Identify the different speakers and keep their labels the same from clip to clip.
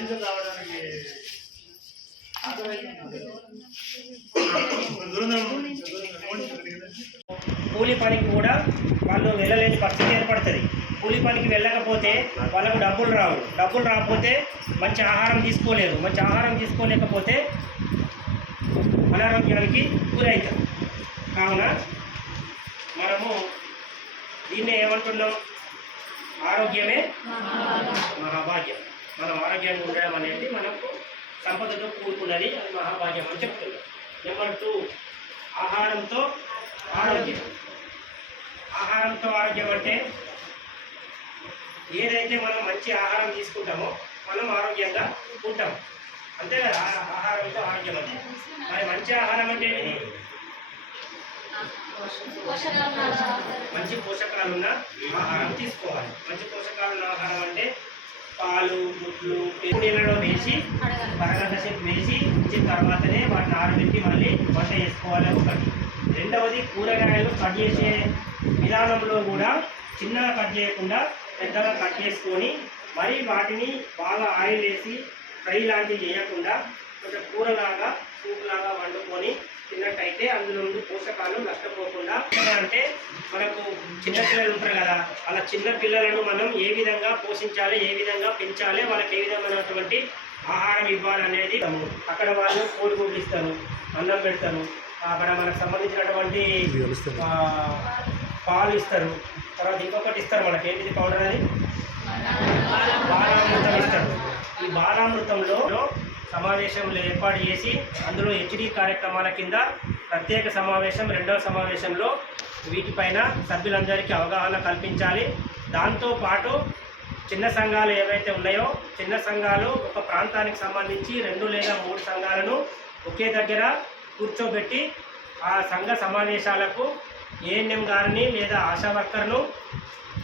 Speaker 1: Cancer రావడానికి
Speaker 2: కూలి పనికి కూడా వాళ్ళు వెళ్ళలేని పరిస్థితి ఏర్పడుతుంది. కూలి పనికి వెళ్ళకపోతే వాళ్ళకు డబ్బులు రావు. డబ్బులు రాకపోతే మంచి ఆహారం తీసుకోలేరు. మంచి ఆహారం తీసుకోలేకపోతే అనారోగ్యానికి గురవుతారు. కావున మనము దీన్ని ఏమంటున్నాం? ఆరోగ్యమే మహాభాగ్యం. మనం ఆరోగ్యంగా ఉండడం అనేది మనకు సంపదతో కూడుకున్నది అది మహాభాగ్యం అని చెప్తున్నాం నెంబర్ టూ ఆహారంతో ఆరోగ్యం. ఆహారంతో ఆరోగ్యం అంటే ఏదైతే మనం మంచి ఆహారం తీసుకుంటామో మనం ఆరోగ్యంగా ఉంటాం. అంతే కదా? ఆహారంతో ఆరోగ్యం అంటే. మరి మంచి ఆహారం అంటే ఏంటి? మంచి పోషకాలు ఉన్న ఆహారం తీసుకోవాలి. మంచి పోషకాలు ఉన్న ఆహారం అంటే పాలు గుడ్లు నీళ్ళలో వేసి అరగంట సేపు వేసి ఉంచిన తర్వాతనే వాటిని ఆరబెట్టి మళ్ళీ వంట చేసుకోవాలి ఒకటి. రెండవది కూరగాయలు కట్ చేసే విధానంలో కూడా చిన్నగా కట్ చేయకుండా పెద్దగా కట్ చేసుకొని మరి వాటిని బాగా ఆయిల్ వేసి ఫ్రై లాంటివి చేయకుండా కొంచెం కూరలాగా సూప్ లాగా వండుకొని తిన్నట్టయితే అందులో ఉండి పోషకాలు నష్టపోకుండా అంటే మనకు చిన్నపిల్లలు ఉంటారు కదా అలా చిన్న పిల్లలను మనం ఏ విధంగా పోషించాలి ఏ విధంగా పెంచాలి వాళ్ళకి ఏ విధమైనటువంటి ఆహారం ఇవ్వాలి అనేది అక్కడ వాళ్ళు కోడిగుడ్లు ఇస్తారు అన్నం పెడతారు. అక్కడ మనకు సంబంధించినటువంటి పాలు ఇస్తారు. తర్వాత ఇంకొకటి ఇస్తారు మనకి ఏంటిది పౌడర్ అది? బాలామృతం ఇస్తారు. ఈ బాలామృతంలో సమావేశంలో ఏర్పాటు చేసి అందులో హెచ్డి కార్యక్రమాల కింద ప్రత్యేక సమావేశం రెండవ సమావేశంలో వీటిపైన సభ్యులందరికీ అవగాహన కల్పించాలి. దాంతో పాటు చిన్న సంఘాలు ఏవైతే ఉన్నాయో చిన్న సంఘాలు ఒక ప్రాంతానికి సంబంధించి రెండు లేదా మూడు సంఘాలను ఒకే దగ్గర కూర్చోబెట్టి ఆ సంఘ సమావేశాలకు ఏఎన్ఎం గారిని లేదా ఆశా వర్కర్ను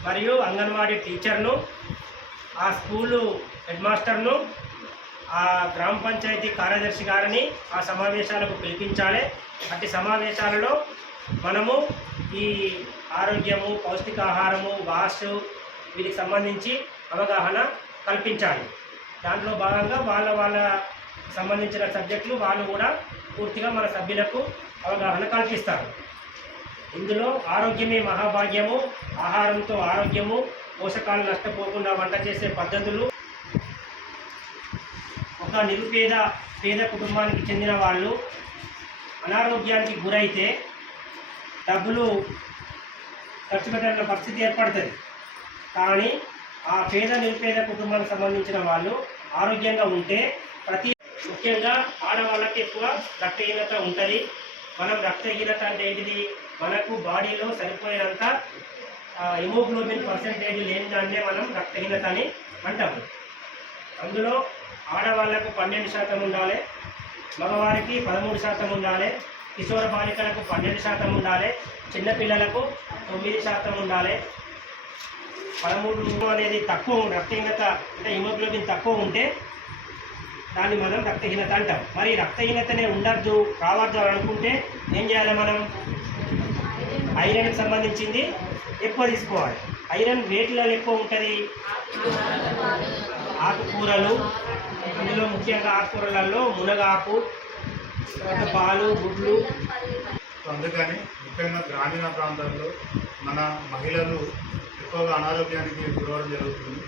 Speaker 2: మరియు అంగన్వాడీ టీచర్ను ఆ స్కూలు హెడ్ మాస్టర్ను ఆ గ్రామ పంచాయతీ కార్యదర్శి గారిని ఆ సమావేశాలకు పిలిపించాలి. అట్టి సమావేశాలలో మనము ఈ ఆరోగ్యము పౌష్టికాహారము వాసు వీటికి సంబంధించి అవగాహన కల్పించాలి. దాంట్లో భాగంగా వాళ్ళ వాళ్ళ సంబంధించిన సబ్జెక్టులు వాళ్ళు కూడా పూర్తిగా మన సభ్యులకు అవగాహన కల్పిస్తారు. ఇందులో ఆరోగ్యమే మహాభాగ్యము ఆహారంతో ఆరోగ్యము పోషకాలు నష్టపోకుండా వంట చేసే పద్ధతులు ఒక నిరుపేద పేద కుటుంబానికి చెందిన వాళ్ళు అనారోగ్యానికి గురైతే డబ్బులు ఖర్చు పెట్టాల్సిన పరిస్థితి ఏర్పడుతుంది. కానీ ఆ పేద నిరుపేద కుటుంబానికి సంబంధించిన వాళ్ళు ఆరోగ్యంగా ఉంటే ప్రతి ముఖ్యంగా ఆడవాళ్ళకి ఎక్కువ రక్తహీనత ఉంటుంది. మనం రక్తహీనత అంటే ఏంటిది? మనకు బాడీలో సరిపోయినంత హిమోగ్లోబిన్ పర్సంటేజ్ లేని దాన్నే మనం రక్తహీనత అని అంటాము. అందులో ఆడవాళ్ళకు పన్నెండు శాతం ఉండాలి. మగవారికి పదమూడు శాతం ఉండాలి. కిశోర బాలికలకు పన్నెండు శాతం ఉండాలి. చిన్నపిల్లలకు తొమ్మిది శాతం ఉండాలి. పదమూడు అనేది తక్కువ రక్తహీనత అంటే హిమోగ్లోబిన్ తక్కువ ఉంటే దాన్ని మనం రక్తహీనత అంటాం. మరి రక్తహీనతనే ఉండద్దు రావద్దు అని అనుకుంటే ఏం చేయాలి మనం? ఐరన్కి సంబంధించింది ఎక్కువ తీసుకోవాలి. ఐరన్ వేటిలలో ఎక్కువ ఉంటుంది. ఆకుకూరలు అందులో ముఖ్యంగా ఆకుకూరలలో మునగాకు తర్వాత పాలు గుడ్లు.
Speaker 1: అందుకని ముఖ్యంగా గ్రామీణ ప్రాంతాల్లో మన మహిళలు ఎక్కువగా అనారోగ్యానికి గురవడం జరుగుతుంది.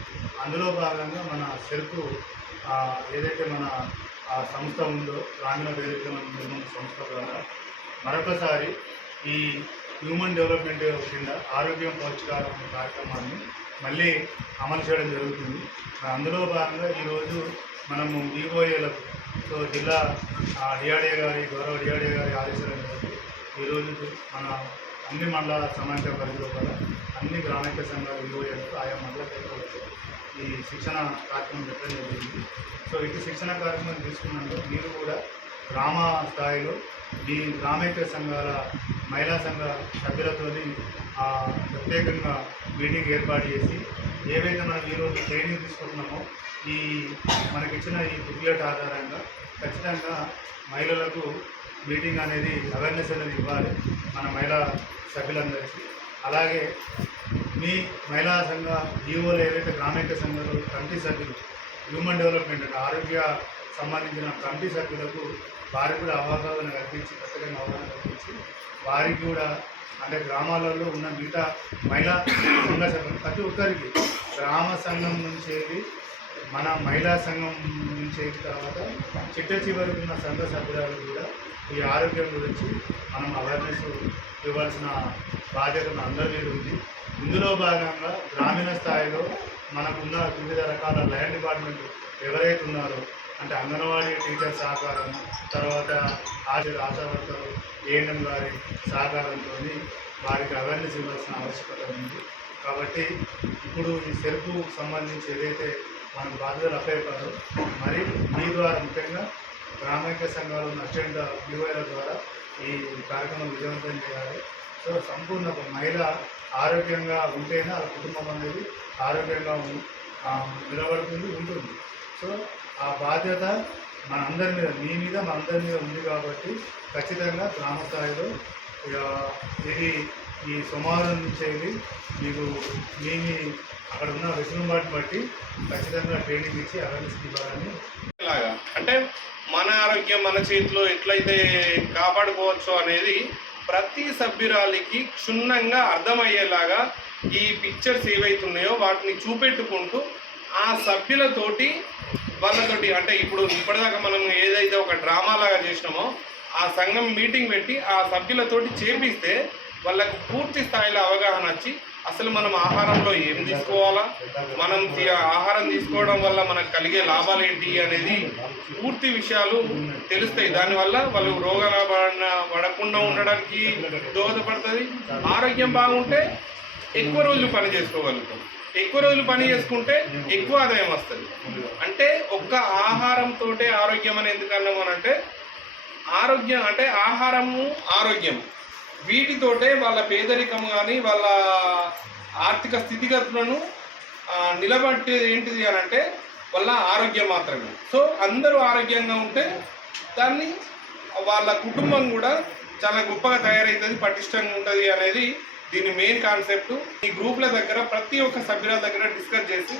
Speaker 1: అందులో భాగంగా మన చెరుకు ఏదైతే మన సంస్థ ఉందో గ్రామీణ వేదిక నిర్మాణ సంస్థ ద్వారా మరొకసారి ఈ హ్యూమన్ డెవలప్మెంట్ కింద ఆరోగ్యం పౌష్టికారం కార్యక్రమాన్ని మళ్ళీ అమలు చేయడం జరుగుతుంది. అందులో భాగంగా ఈరోజు మనము ఈఓఏలకు సో జిల్లా డిఆర్డీఏ గారి గౌరవ డిఆర్డీఏ గారి ఆదేశాల మేరకు ఈరోజు మన అన్ని మండల సమాచార పరిధిలో కూడా అన్ని గ్రామీణ సంఘాల ఈఓఏలకు ఆయా మండల ఈ శిక్షణ కార్యక్రమం పెట్టడం జరిగింది. సో ఇటు శిక్షణ కార్యక్రమం తీసుకున్నందుకు మీరు కూడా గ్రామ స్థాయిలో ఈ గ్రామేతర సంఘాల మహిళా సంఘ సభ్యులతో ప్రత్యేకంగా మీటింగ్ ఏర్పాటు చేసి ఏవైతే మనం ఈరోజు ట్రైనింగ్ తీసుకుంటున్నామో ఈ మనకిచ్చిన ఈ బుక్లెట్ ఆధారంగా ఖచ్చితంగా మహిళలకు మీటింగ్ అనేది అవేర్నెస్ అనేది ఇవ్వాలి మన మహిళా సభ్యులందరికీ. అలాగే మీ మహిళా సంఘ ఈఓలు ఏవైతే గ్రామీణ సంఘాలు కమిటీ సభ్యులు హ్యూమన్ డెవలప్మెంట్ అంటే ఆరోగ్య సంబంధించిన కమిటీ సభ్యులకు వారికి కూడా అవగాహన కల్పించి ప్రత్యేకంగా అవగాహన కల్పించి వారికి కూడా అంటే గ్రామాలలో ఉన్న మిగతా మహిళా సంఘ సంఘం ప్రతి ఒక్కరికి గ్రామ సంఘం నుంచి మన మహిళా సంఘం నుంచి తర్వాత చిట్ట చివరికి ఉన్న సంఘ సభ్యురాలు కూడా ఈ ఆరోగ్యం గురించి మనం అవేర్నెస్ ఇవ్వాల్సిన బాధ్యత అందరి మీద ఉంది. ఇందులో భాగంగా గ్రామీణ స్థాయిలో మనకున్న వివిధ రకాల ల్యాండ్ డిపార్ట్మెంట్ ఎవరైతే ఉన్నారో అంటే అంగన్వాడీ టీచర్ సహకారం తర్వాత ఆశ ఆశావర్తలు ఏఎన్ఎం గారి సహకారంతో వారికి అవేర్నెస్ ఇవ్వాల్సిన ఆవశ్యకత ఉంది. కాబట్టి ఇప్పుడు ఈ సెల్ఫ్ సంబంధించి ఏదైతే మనం బాధ్యతలు అప్పయ్యారో మరి మీ ద్వారా ముఖ్యంగా గ్రామైక సంఘాలు ఉన్న అసిస్టెంట్ యూఐల ద్వారా ఈ కార్యక్రమం విజయవంతం చేయాలి. సో సంపూర్ణ ఒక మహిళ ఆరోగ్యంగా ఉంటేనే ఆ కుటుంబం అనేది ఆరోగ్యంగా నిలబడుతుంది ఉంటుంది. సో ఆ బాధ్యత మన అందరి మీద మీ మీద మన అందరి మీద ఉంది కాబట్టి ఖచ్చితంగా గ్రామ స్థాయిలో ఇక ఇది ఈ సుమారు నుంచేది మీరు మీకు మీ మీ అక్కడ ఉన్న వెసులుబాటుని బట్టి ఖచ్చితంగా ట్రైనింగ్ ఇచ్చి అవేర్నెస్ ఇవ్వాలని.
Speaker 3: లాగా అంటే మన ఆరోగ్యం మన చేతిలో ఎట్లయితే కాపాడుకోవచ్చు అనేది ప్రతి సభ్యురాలికి క్షుణ్ణంగా అర్థమయ్యేలాగా ఈ పిక్చర్స్ ఏవైతున్నాయో వాటిని చూపెట్టుకుంటూ ఆ సభ్యులతోటి వాళ్ళతోటి అంటే ఇప్పుడు ఇప్పటిదాకా మనం ఏదైతే ఒక డ్రామా లాగా చేసినామో ఆ సంఘం మీటింగ్ పెట్టి ఆ సభ్యులతోటి చేపిస్తే వాళ్ళకు పూర్తి స్థాయిలో అవగాహన వచ్చి అసలు మనం ఆహారంలో ఏం తీసుకోవాలా? మనం ఆహారం తీసుకోవడం వల్ల మనకు కలిగే లాభాలు ఏంటి అనేది పూర్తి విషయాలు తెలుస్తాయి. దానివల్ల వాళ్ళు రోగాల పడకుండా ఉండడానికి దోహదపడుతుంది. ఆరోగ్యం బాగుంటే ఎక్కువ రోజులు పని చేసుకోగలుగుతాం. ఎక్కువ రోజులు పని చేసుకుంటే ఎక్కువ ఆదాయం వస్తుంది. అంటే ఒక్క ఆహారంతోటే ఆరోగ్యం అని ఎందుకు అంటే ఆరోగ్యం అంటే ఆహారము ఆరోగ్యం. వీటితోటే వాళ్ళ పేదరికం కానీ వాళ్ళ ఆర్థిక స్థితిగతులను నిలబట్టేది ఏంటిది అని అంటే వాళ్ళ ఆరోగ్యం మాత్రమే. సో అందరూ ఆరోగ్యంగా ఉంటే దాన్ని వాళ్ళ కుటుంబం కూడా చాలా గొప్పగా తయారవుతుంది పటిష్టంగా ఉంటుంది అనేది దీని మెయిన్ కాన్సెప్ట్ ఈ గ్రూప్ల దగ్గర ప్రతి ఒక్క సభ్యుల దగ్గర డిస్కస్ చేసి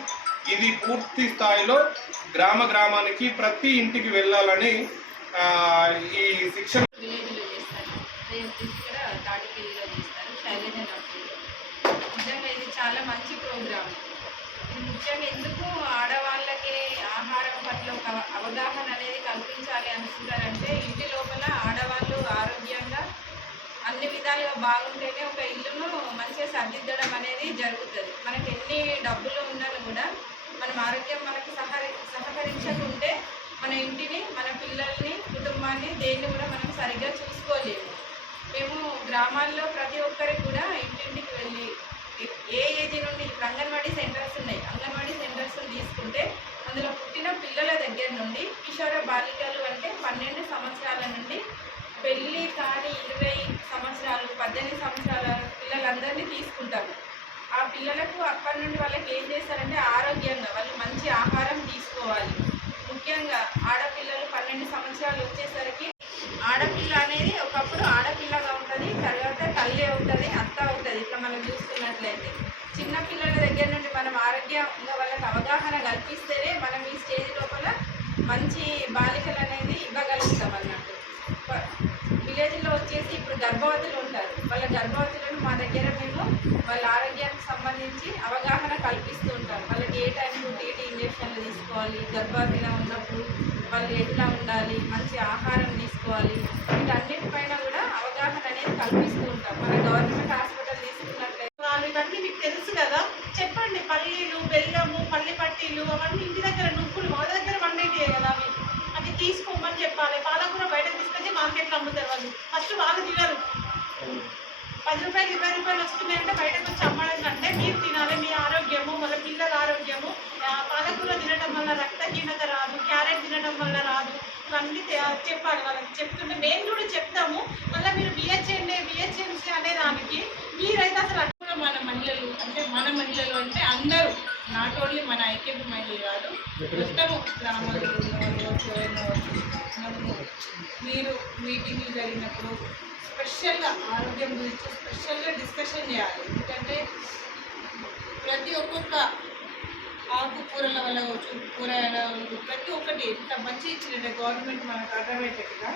Speaker 3: ఇది పూర్తి స్థాయిలో గ్రామ గ్రామానికి ప్రతి ఇంటికి వెళ్ళాలని ఈ శిక్షణ
Speaker 4: ఇది చాలా మంచి ప్రోగ్రామ్ ఇది ముఖ్యంగా ఎందుకు ఆడవాళ్ళకి ఆహారం పట్ల ఒక అవగాహన అనేది కల్పించాలి అనుకుంటారంటే ఇంటి లోపల ఆడవాళ్ళు ఆరోగ్యంగా అన్ని విధాలుగా బాగుంటేనే ఒక ఇల్లును మంచిగా సర్దిద్దడం అనేది జరుగుతుంది. మనకి ఎన్ని డబ్బులు ఉన్నా కూడా మనం ఆరోగ్యం మనకి సహరి సహకరించకుంటే మన ఇంటిని మన పిల్లల్ని కుటుంబాన్ని దేన్ని కూడా మనం సరిగ్గా చూసుకోలేము. మేము గ్రామాల్లో ప్రతి ఒక్కరికి కూడా ఇంటింటికి వెళ్ళి ఏ- ఏజీ ఏజ్ నుండి ఇప్పుడు అంగన్వాడీ సెంటర్స్ ఉన్నాయి. అంగన్వాడీ సెంటర్స్ తీసుకుంటే అందులో పుట్టిన పిల్లల దగ్గర నుండి కిషోర బాలిక అంటే పన్నెండు సంవత్సరాల నుండి పెళ్ళి కాని ఇరవై సంవత్సరాలు పద్దెనిమిది సంవత్సరాల పిల్లలందరినీ తీసుకుంటాము ఆ పిల్లలకు అప్పటి నుండి వాళ్ళకి ఏం చేస్తారంటే ఆరోగ్యంగా వాళ్ళు మంచి ఆహారం తీసుకోవాలి. ముఖ్యంగా ఆడపిల్లలు పన్నెండు సంవత్సరాలు వచ్చేసరికి ఆడపిల్ల అనేది ఒకప్పుడు ఆడపిల్లగా ఉంటుంది తర్వాత తల్లి అవుతుంది అత్త అవుతుంది. ఇట్లా మనం చూసుకున్నట్లయితే చిన్న పిల్లల దగ్గర నుండి మనం ఆరోగ్యంగా వాళ్ళకి అవగాహన కల్పిస్తేనే మనం ఈ స్టేజ్ లోపల మంచి బాలికలు అనేది ఇవ్వగలుగుతాం అన్నట్టు విలేజ్లో వచ్చేసి ఇప్పుడు గర్భవతులు ఉంటారు. వాళ్ళ గర్భవతులను మా దగ్గర మేము వాళ్ళ ఆరోగ్యానికి సంబంధించి అవగాహన కల్పిస్తూ ఉంటాం వాళ్ళకి ఏ టైంలో టీటీ ఇంజక్షన్లు తీసుకోవాలి గర్భవతిగా ఉన్నప్పుడు వాళ్ళు ఎట్లా ఉండాలి మంచి ఆహారం తీసుకోవాలి వీటన్నిటిపైన కూడా అవగాహన అనేది కల్పిస్తూ ఉంటాం మన గవర్నమెంట్ హాస్పిటల్ తీసుకున్నట్లయితే
Speaker 5: వాళ్ళు ఇవన్నీ మీకు తెలుసు కదా? చెప్పండి పల్లీలు బెల్లము పల్లి పట్టీలు అవన్నీ ఇంటి దగ్గర నువ్వు అమ్ముతారు వాళ్ళు. ఫస్ట్ వాళ్ళు తినరు. పది రూపాయలు ఇరవై రూపాయలు వస్తున్నాయంటే బయటకు వచ్చి అమ్మడం కంటే మీరు తినాలి మీ ఆరోగ్యము వాళ్ళ పిల్లల ఆరోగ్యము. పాలకూర తినడం వల్ల రక్తహీనత రాదు క్యారెట్ తినడం వల్ల రాదు. ఇవన్నీ చెప్పాలి వాళ్ళకి. చెప్తుంటే మేము కూడా చెప్తాము. మళ్ళీ మీరు బిహెచ్ఎండి బిహెచ్ఎంసీ అనే దానికి మీరైతే అసలు అటు
Speaker 6: కూడా మన మహిళలు అంటే మన మహిళలు అంటే అందరూ నాట్ ఓన్లీ మన ఐక్యత మహిళలు కాదు మొత్తము మనము మీరు మీటింగ్లు జరిగినప్పుడు స్పెషల్గా ఆరోగ్యం గురించి స్పెషల్గా డిస్కషన్ చేయాలి. ఎందుకంటే ప్రతి ఒక్కొక్క ఆకుకూరల వల్ల కావచ్చు కూరగాయల వల్ల ప్రతి ఒక్కటి ఎంత మంచి ఇచ్చినట్టే గవర్నమెంట్ మనకు అర్థమయ్యేటట్టుగా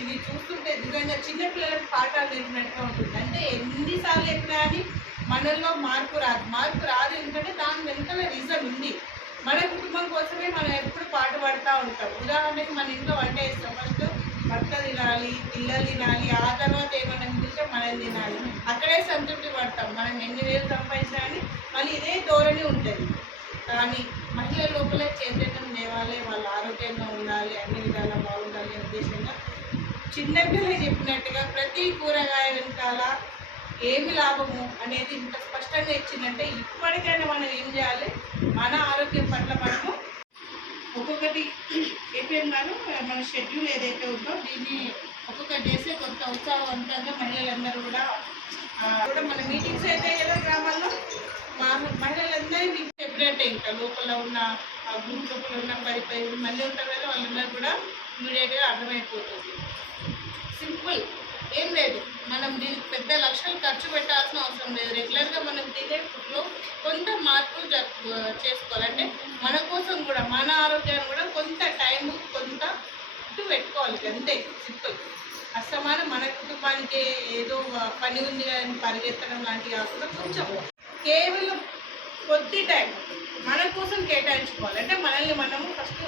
Speaker 6: ఇది చూస్తుంటే నిజంగా చిన్నపిల్లలకు పాఠాలు నేర్పినట్టుగా ఉంటుంది. అంటే ఎన్నిసార్లు చెప్పినా కానీ మనలో మార్పు రాదు. మార్పు రాదు ఎందుకంటే దాని వెనకాల రీజన్ ఉంది. మన కుటుంబం కోసమే మనం ఎప్పుడు పాట పాడుతూ ఉంటాం. ఉదాహరణకి మన ఇంట్లో వంట చేస్తాం. ఫస్ట్ భర్త తినాలి పిల్లలు తినాలి ఆ తర్వాత ఏమైనా మిగిలితే మనం తినాలి. అక్కడే సంతృప్తి పడతాం. మనం ఎన్ని వేలు సంపాదించినా కానీ మళ్ళీ ఇదే ధోరణి ఉంటుంది. కానీ మహిళల లోపల చైతన్యం లేవాలి వాళ్ళ ఆరోగ్యంగా ఉండాలి అన్ని విధాలా బాగుండాలి అనే ఉద్దేశంగా చిన్నపిల్లలు చెప్పినట్టుగా ప్రతి కూరగాయ వెనకాల ఏమి లాభము అనేది ఇంత స్పష్టంగా ఇచ్చిందంటే ఇప్పటికైనా మనం ఏం చేయాలి? మన ఆరోగ్యం పట్ల మనము ఒక్కొక్కటి ఏపీఎం గారు మన షెడ్యూల్ ఏదైతే ఉందో దీన్ని ఒక్కొక్క చేసే కొంత ఉత్సాహవంతంగా మహిళలందరూ కూడా కూడా మన మీటింగ్స్ అయితే ఏదో గ్రామాల్లో మా మహిళలందరూ మీకు చెప్పినట్టే ఇంకా లోపల ఉన్న గ్రూప్ లోపల ఉన్న పది పది మంది ఉంటారు కదా వాళ్ళందరూ కూడా ఇమీడియట్గా అర్థమైపోతుంది. సింపుల్ ఏం లేదు. మనం దీనికి పెద్ద లక్షలు ఖర్చు పెట్టాల్సిన అవసరం లేదు. రెగ్యులర్గా మనం తినే ఫుడ్లో కొంత మార్పులు జరుపు చేసుకోవాలి. మన కోసం కూడా మన ఆరోగ్యాన్ని కూడా కొంత టైం కొంత ఇటు పెట్టుకోవాలి. అంతే. సింపుల్. అసమానం మన కుటుంబానికి ఏదో పని ఉంది అని పరిగెత్తడం లాంటివి కాకుండా కొంచెం కేవలం కొద్ది టైం మన కోసం కేటాయించుకోవాలి. అంటే మనల్ని మనము ఫస్ట్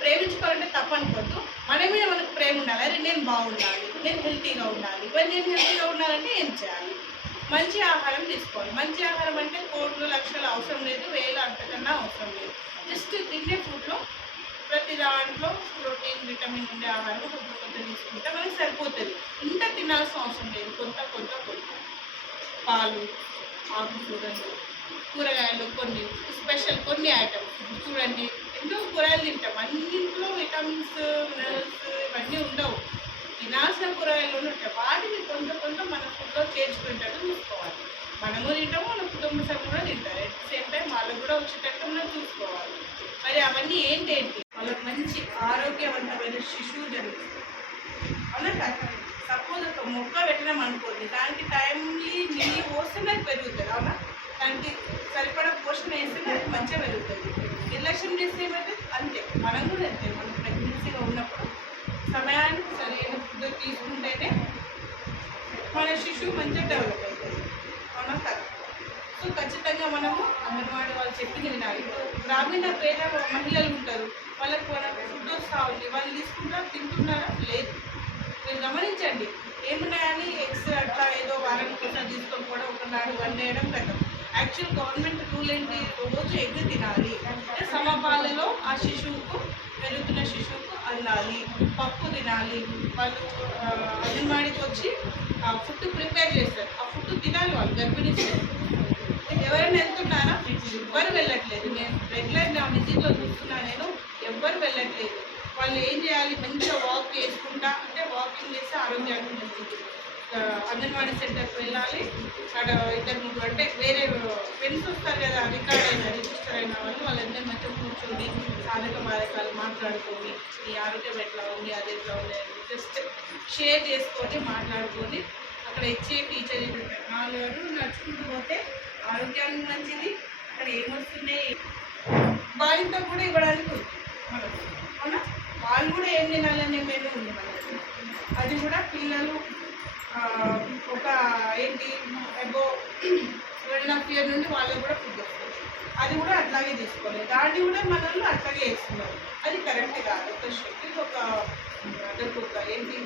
Speaker 6: ప్రేమించుకోవాలంటే తప్పనుకోవద్దు. మన మీద మనకు ప్రేమ ఉండాలి. అరే నేను బాగుండాలి. నేను హెల్తీగా ఉండాలి. మరి నేను హెల్తీగా ఉండాలంటే ఏం చేయాలి? మంచి ఆహారం తీసుకోవాలి. మంచి ఆహారం అంటే కోట్లు లక్షలు అవసరం లేదు. వేలు అంతకన్నా అవసరం లేదు. జస్ట్ తినే ఫుడ్లో ప్రతి దాంట్లో ప్రోటీన్ విటమిన్ ఉండే ఆహారం కొంత కొంత తీసుకుంటే మనకి సరిపోతుంది. ఇంత తినాల్సిన అవసరం లేదు. కొంత కొంత కొంత. పాలు ఆకుకూరలు కూరగాయలు కొన్ని స్పెషల్ కొన్ని ఐటమ్స్ చూడండి ఎన్నో కూరగాయలు తింటాం? అన్నింట్లో విటమిన్స్ మినరల్స్ ఇవన్నీ ఉండవు. తినాల్సిన కూరగాయలు ఉంటాయి వాటిని కొంత కొంత మన ఫుడ్లో చేర్చుకుంటాడు చూసుకోవాలి. మనము తింటాము మన కుటుంబ సభ్యులు కూడా తింటారు. అట్ ద సేమ్ టైం వాళ్ళకు కూడా వచ్చేటట్టు మనం చూసుకోవాలి. మరి అవన్నీ ఏంటేంటి వాళ్ళకి మంచి ఆరోగ్యవంతమైన శిశువు జరుగుతుంది. అవునా కదా? సపోజ్ ఒక మొక్క పెట్టినాం అనుకోండి దానికి టైంలీ నీళ్ళు పోస్తే పెరుగుతుంది. అవునా? దానికి సరిపడా పోషణ వేస్తే అది మంచిగా పెరుగుతుంది. నిర్లక్ష్యం చేస్తే ఏమైతే అంతే. మనం కూడా అంతే. మనం ప్రెగ్నెన్సీగా ఉన్నప్పుడు సమయానికి సరైన ఫుడ్ తీసుకుంటేనే మన శిశువు మంచిగా డెవలప్ అవుతుంది. మన సో ఖచ్చితంగా మనము అంగన్వాడీ వాళ్ళు చెప్పింది వినాలి. గ్రామీణ పేద మహిళలు ఉంటారు. వాళ్ళకి మనకు ఫుడ్ వస్తూ ఉంది. వాళ్ళు తీసుకుంటారా తింటున్నారా లేదు. మీరు గమనించండి. ఏమున్నాయని ఎగ్స్ అట్లా ఏదో వారానికి ఒకసారి తీసుకొని కూడా ఒకనాడు వండేయడం కదా యాక్చువల్ గవర్నమెంట్ రూల్ ఏంటి? రోజు ఎగ్ తినాలి. అంటే సమపాలలో ఆ శిశువుకు పెరుగుతున్న శిశువుకు అల్లాలి. పప్పు తినాలి. వాళ్ళు అంగన్వాడికి వచ్చి ఆ ఫుడ్ ప్రిపేర్ చేస్తారు. ఆ ఫుడ్ తినాలి వాళ్ళు గర్భిణీ ఎవరైనా వెళ్తున్నారా? ఎవ్వరు వెళ్ళట్లేదు. నేను రెగ్యులర్ నా విజిట్లో చూస్తున్నా నేను ఎవ్వరు వెళ్ళట్లేదు. వాళ్ళు ఏం చేయాలి? మంచిగా వాక్ చేసుకుంటా. అంటే వాకింగ్ చేస్తే ఆరోగ్యాన్ని మంచిది. అంగన్వాడీ సెంటర్కి వెళ్ళాలి. అక్కడ ఇద్దరు ముగ్గురు అంటే వేరే ఫ్రెండ్స్ వస్తారు కదా రికార్డ్ అయిన రిజిస్టర్ అయిన వాళ్ళు వాళ్ళందరూ మంచిగా కూర్చొని సాధక బాధకాలు మాట్లాడుకొని ఈ ఆరోగ్యం ఎట్లా ఉంది అది ఎట్లా ఉంది అని జస్ట్ షేర్ చేసుకొని మాట్లాడుకొని అక్కడ ఇచ్చే టీచర్ నాలుగు నడుచుకుంటూ పోతే ఆరోగ్యానికి మంచిది అక్కడ ఏమొస్తున్నాయి బాలింత కూడా ఇవ్వడానికి అవునా? వాళ్ళు కూడా ఏం తినాలనే మెనూ ఉంది మనకి అది కూడా పిల్లలు ఒక ఏంటి అబో అండ్ హాఫ్ ఇయర్ నుండి వాళ్ళకి కూడా ఫుడ్ వస్తుంది అది కూడా అట్లాగే తీసుకోవాలి దాన్ని కూడా మనల్ని అట్లాగే వేస్తున్నారు అది కరెక్ట్ కాదు. ఒక షెడ్యూల్ ఒక అదొక ఒక ఏంటి?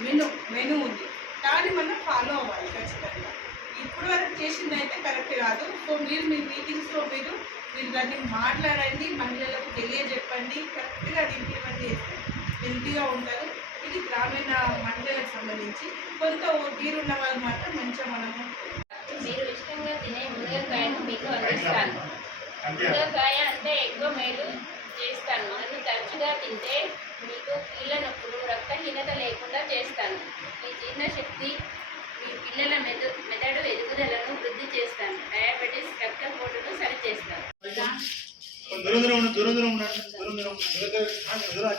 Speaker 6: మెను మెను ఉంది. దాన్ని మనం ఫాలో అవ్వాలి ఖచ్చితంగా. ఇప్పుడు వరకు చేసింది అయితే కరెక్ట్ కాదు. సో మీరు మీ మీటింగ్స్లో మీరు మీరు దాన్ని మాట్లాడండి మహిళలకు తెలియజెప్పండి. కరెక్ట్గా అది ఇంప్లిమెంట్ చేస్తే హెల్తీగా ఉంటారు ఇది గ్రామీణ మహిళలకు సంబంధించి కొంత తీరున్న వాళ్ళు మాత్రం మంచిగా మనము
Speaker 7: మీరు ఇష్టంగా తినే మునగకాయను మీకు అందిస్తాను. మునగకాయ అంటే ఎక్కువ మేలు చేస్తాను. నన్ను తరచుగా తింటే మీకు కీళ్ళ నొప్పులు రక్తహీనత లేకుండా చేస్తాను. మీ జీర్ణశక్తి మీ పిల్లల మెద మెదడు ఎదుగుదలను వృద్ధి చేస్తాను. డయాబెటీస్ రక్తపోటును సరిచేస్తాను.
Speaker 1: దూరం దూరం ఉండండి దూరం దూరం ఉండండి దూరం దూరం ఉండండి. ఆ, దూరం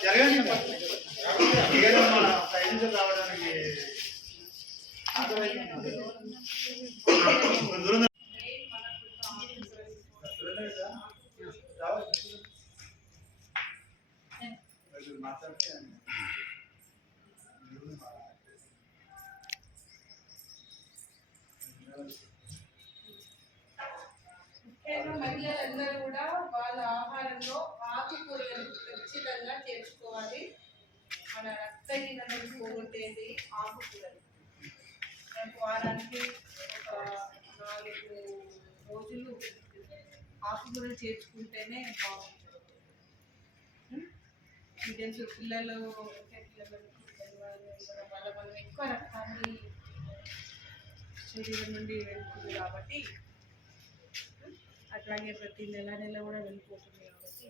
Speaker 6: మహిళలందరూ కూడా వాళ్ళ ఆహారంలో ఆకుకూరలను ఖచ్చితంగా చేర్చుకోవాలి. మన రక్తహీనతను పోగొట్టేది ఆకుకూరలు మనకు వారానికి ఒక నాలుగు రోజులు ఆకుకూరలు చేర్చుకుంటేనే బాగుంటుంది. తెలుసు పిల్లలు ఉంటే వల్ల మనం ఎక్కువ రక్తాన్ని శరీరం నుండి వెళ్తుంది కాబట్టి అట్లాగే ప్రతి నెల నెల కూడా వెళ్ళిపోతుంది కాబట్టి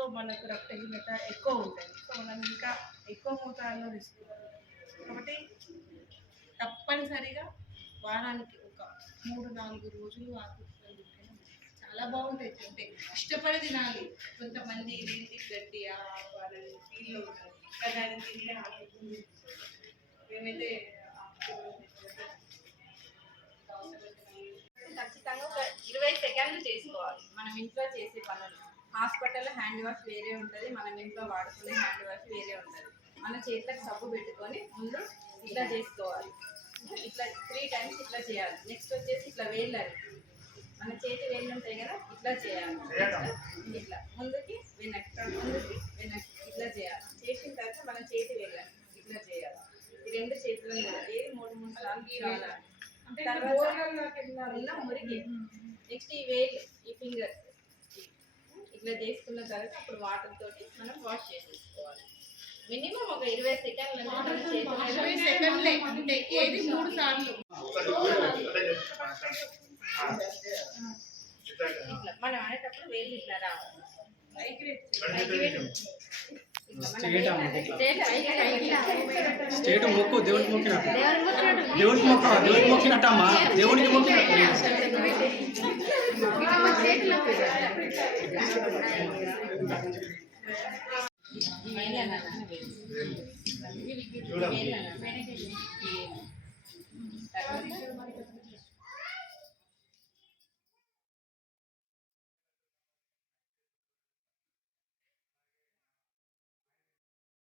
Speaker 6: సో మనకు రక్తహీనత ఎక్కువ ఉంటుంది. సో మనం ఇంకా ఎక్కువ మోతాదులో తీసుకుంటాం కాబట్టి తప్పనిసరిగా వారానికి ఒక మూడు నాలుగు రోజులు ఆకుకూరలు చాలా బాగుంటాయి తింటే. ఇష్టపడి తినాలి. కొంతమంది ఇదేంటి గడ్డి వాళ్ళని ఫీల్ అవుతారు దాన్ని అది తింటే ఆకుకూరలు మేమైతే
Speaker 4: ఖచ్చితంగా ఒక ఇరవై సెకండ్లు చేసుకోవాలి. మనం ఇంట్లో చేసే పనులు. హాస్పిటల్లో హ్యాండ్ వాష్ వేరే ఉంటుంది మనం ఇంట్లో వాడుకునే హ్యాండ్ వాష్ వేరే ఉంటుంది. మన చేతులకు సబ్బు పెట్టుకొని ముందు ఇట్లా చేసుకోవాలి. ఇట్లా త్రీ టైమ్స్ ఇట్లా చేయాలి. నెక్స్ట్ వచ్చేసి ఇట్లా వేయాలి. మన చేతి వేళ్ళు ఉంటాయి కదా ఇట్లా చేయాలి. ఇట్లా. ముందుకి వెనక్కి ముందుకి వెనక్కి ఇట్లా చేయాలి. చేసిన తర్వాత మన చేతి వేయాలి ఇట్లా చేయాలి. ఈ రెండు చేతులను కూడా ఏది మూడు మూడు సార్లు తర్వాత
Speaker 6: బోర్లలోకి వెళ్ళాలి.
Speaker 4: ఉన్న మురికి నెక్స్ట్ ఈ వేలు ఈ ఫింగర్ ఇట్లా చేసుకున్న తర్వాత అప్పుడు వాటర్ తోటి మనం వాష్ చేసేసుకోవాలి. మినిమం ఒక ఇరవై సెకండ్లు
Speaker 6: ఇరవై సెకండ్లే అంటే ఏది మూడు సార్లు.
Speaker 1: ఇట్లా
Speaker 4: మనం అనేటప్పుడు వేలు ఇట్లా రావాలి.
Speaker 8: స్టేట్ మొక్కు దేవుడికి మొక్కినట్టు దేవుడికి మొక్క దేవుడికి మొక్కినట్టమ్మా దేవుడికి మొక్కినట్టు
Speaker 4: చూడండి